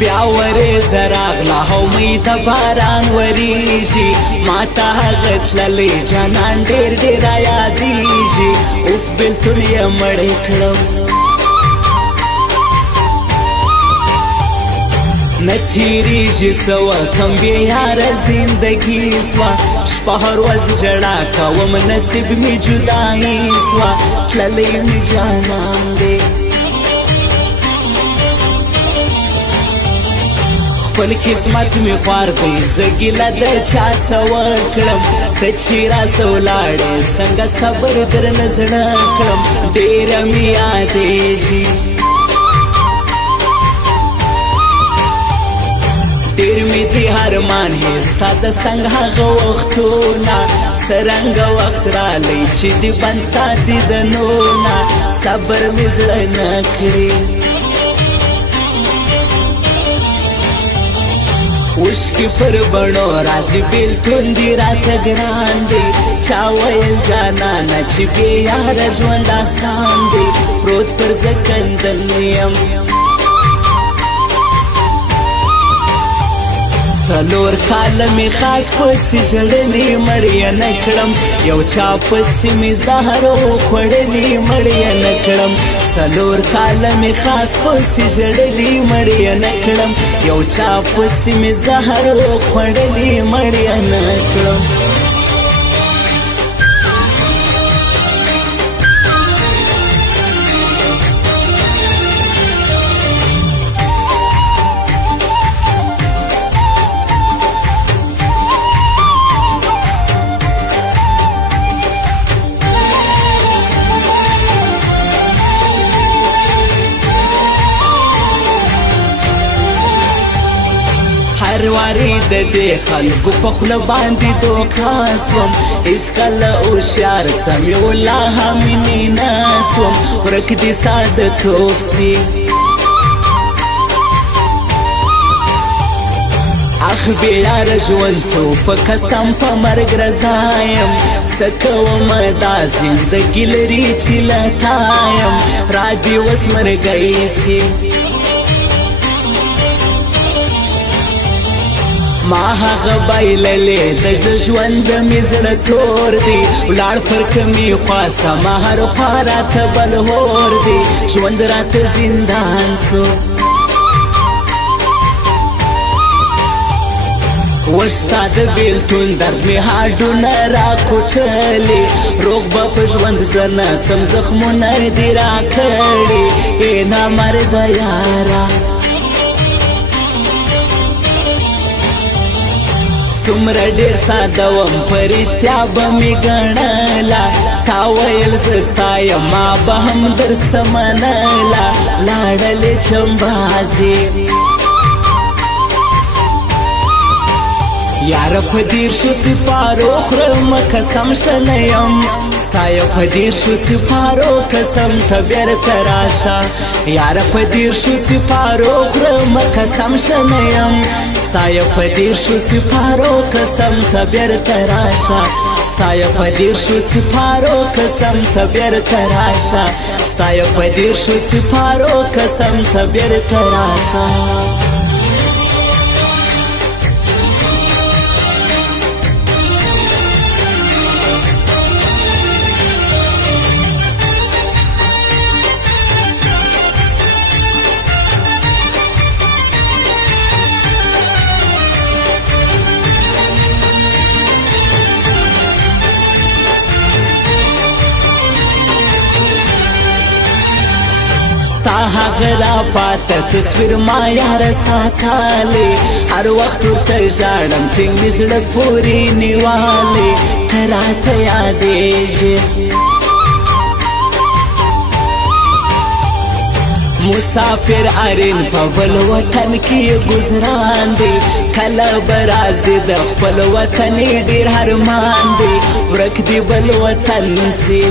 بیا ورې زراغله هومۍ ته باران وریږي ماته هغه تللی جانان ډېر ډېر یادیږي اوف بېلتون یې مړی کړم نه تېرېږي څه وکړم بې یاره زندګي سوه شپه هر ورځ ژړا کوم نصیب مې جدایي سوه تللی مې جانان دی خپل قسمت مې خوار دی زه ګیله د چا څه وکړم ته چې راسه ولاړې څنګه صبر درنه زړه کړم ډېره مې یادېږي ډېر مې دي ارمان هې ستا د څنګ هغه وختونه څرنګه وخت رالی چې د بند ستا دیدنونه صبر مې زړه نه کړي اوښکې پر بڼو راځي بېلتون دي راته ګران دی چا ویل جانانه چې بې یاره ژوند آسان دی پروت پر ځکندن یم څلور کاله مې خاص پسې ژړلې مړ یې نه کړم یو چا پسې مې زهر وخوړلې مړ یې نه کړم څلور کاله مې خاص پسې ژړلې مړ یې نه کړم یو چا پسې مې زهر وخوړلې مړ یې نه کړم هر واري د دې خلکو په خوله باندې دوکه سوم هېڅکله هوښیار سمې والله مینې نه سوم ورک دې سازتوب سي اخ بېیاره ژوند څو په قسم په مرګ رضا یم څه کومه دا زندګي لري چې له تا یم را دې اوس مرګی سي ما هغه بایللې د ژوند مې زړه تور دی ولاړ پر کمې خوا سما هر خوا راته بل هور دی ژوند راته زندان سو اوس ستا د بېلتون درد مې هاډونه راکوټلې روغ به په ژوند زه نسم زخمونه دې راکړې ای نامرده یاره څومره ډېر ساده وم په رښتیا به مې ګڼله تا ویل زه ستا یم ما به هم درسه منله لاړلې چمبازې یاره په دېرشو سپارو خورم قسم ښه نه یم ستا یو په دېرشو سپارو قسم ته بېرته راشه یاره په دېرشو سپارو خورم قسم ښه نه یم ستا یو په دېرشو سپارو قسم ته بېرته راشه ستا یو په دېرشو سپارو قسم ته بېرته راشه ستا یو په دېرشو سپارو قسم ته بېرته راشه ستا هغه راپاته تصویر ما یاره ساتلی هر وخت ورته ژاړم ټینګ مې زړه پورې نیوالی ته راته یادېږي مسافر ارین په بل وطن کې ګزران دی کله به راځي د خپل وطن ډېر ارمان دی ورک دی بل وطن سي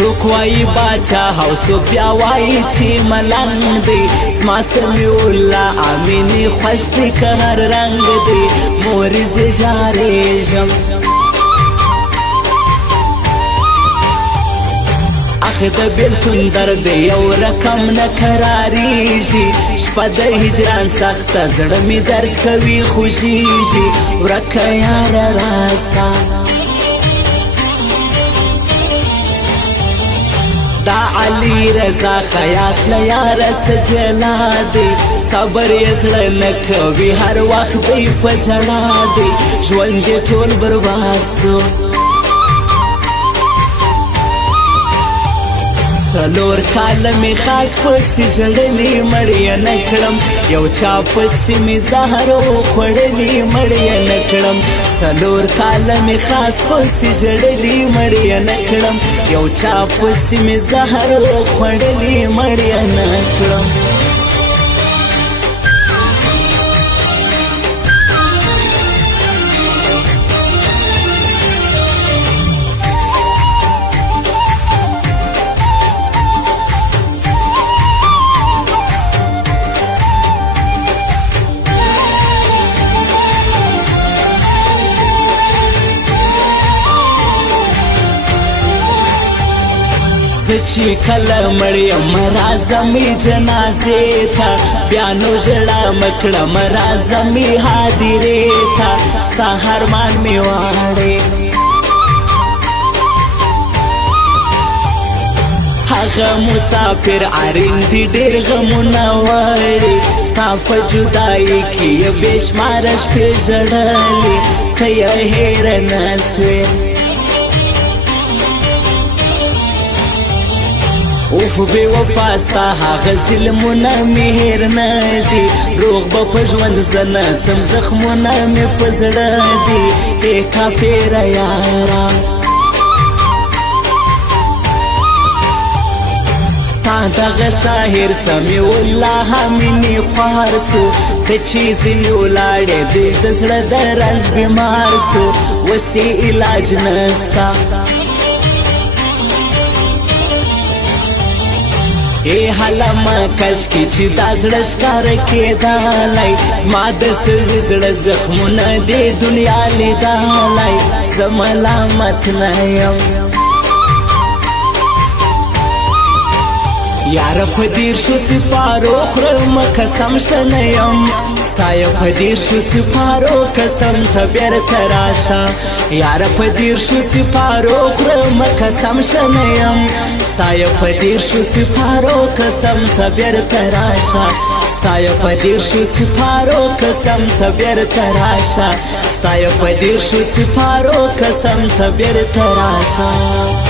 څوک وایي باچا او څوک بیا وایي چې ملنګ دی زما سمیع الله امینې خوښ دی که هر رنګ دی مورې زه ژاړېږم اخ اخ د بیلتون درد یو رقم نه قراریږي شپه د هجران سخته زړه مې درد کوي خوږیږي ورکه یاره راسه دا علی رضا خیاط لیاره سجلا دی صبر یې زړه نه کوي هر وخت دی په ژړا دی ژوند یې ټول برباد سو څلور کاله مې خاص پسې ژړلې مړ یې نه کړم یو چا پسې مې زهر وخوړلې مړ یې نه کړم څلور کاله مې خاص پسې ژړلې مړ یې نه کړم یو چا پسې مې زهر وخوړلې مړ یې نه کړم چې کله مړ یم راځمې جنازې ته بیا نو ژړا مه کړم راځمې هدیرې ته ستا هرمان مې واړې هغه مسافر عرین دي ډېر غمونه وړي ستا په جدایۍ کې یې بې شماره شپې ژړلې ته یې هېره نه سوې اوف بې وفا ستا هغه ظلمونه مې هېر نه دي روغ به په ژوند زه نه سم زخمونه مې په زړه دي ای کافره یاره ستا دغه شاهر سمې والله مینې خوار سو ته چې ځینې ولاړې دی د زړه د رنځ بیمار سو اوس یې علاج نسته ای حالما کشکې چې دا زړه ښکاره کېدلی زما د سړي زړه زخمونه دې دنیا لیدلی زه ملامت نه یم یاره په دیرشو سپارو خورم قسم شه نه یم ستا یې په دیرشو سپارو قسم ته بېرته راشه یاره په دیرشو سپارو خورم قسم شه نه یم ستا یې په دیرشو سپارو قسم ته بېرته راشه ستا یې په دیرشو سپارو قسم ته بېرته راشه ستا یې په دیرشو سپارو قسم ته بېرته راشه